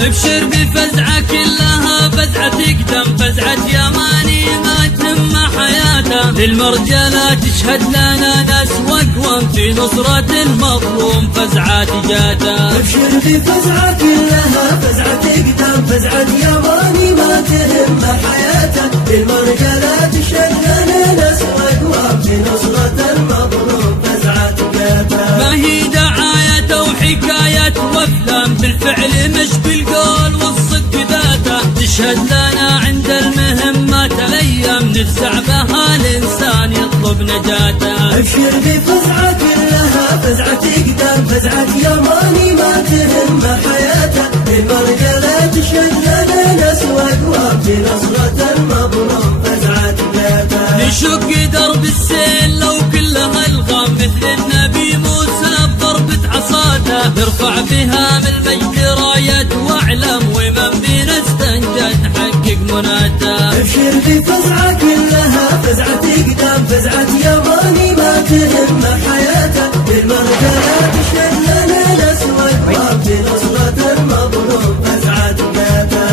ابشر بفزعة كلها فزعة تقدم، فزعة يماني ما تهم حياته، للمرجلة تشهد لنا ناس وقوم في نصرة المظلوم فزعة جاته. ابشر بفزعة كلها فزعة تقدم، فزعة يماني ما تهم حياته، للمرجلة تشهد لنا ناس وقوم في نصرة المظلوم فزعة جاته. ما هي دعاية وحكاية وافلام، بالفعل مش بالقول والصدق ذاته، تشهد لنا عند المهمات الايام نفزع بها الانسان يطلب نجاته. ابشر بفزعة كلها فزعة تقدم، فزعة يماني ما تهم حياته، للمرجلة تشهد لنا ناس واقوام في نصرة المظلوم فزعة جاته. نشق درب السيل لو كلها الغام، مثل النبي موسى بضربة عصاته، نرفع بها من المجد راية واعلم، ومن بينا استنجد حقق مناته. ابشر بفزعة كلها فزعة تقدم، فزعة يماني ما تهم حياته، للمرجلة تشهد لنا ناس واقوام في نصرة المظلوم فزعة جاته.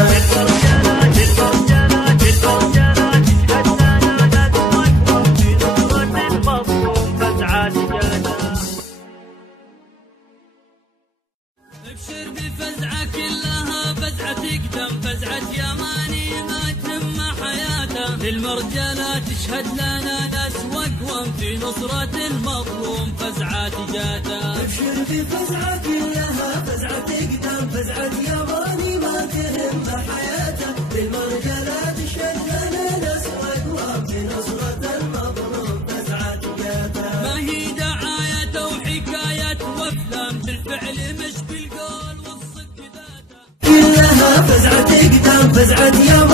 ابشر بفزعة كلها فزعة تقدم، فزعة يماني ما تهم حياته، للمرجلة تشهد لنا ناس وقوم في نصرة المظلوم فزعة جاته. ابشر بفزعة كلها فزعة تقدم، فزعة يماني ما تهم حياته، للمرجلة تشهد لنا ناس وقوم في نصرة المظلوم فزعة جاته. ما هي دعاية وحكاية وافلام، بالفعل مش بالقول والصدق ذاته. كلها فزعة تقدم، فزعة يماني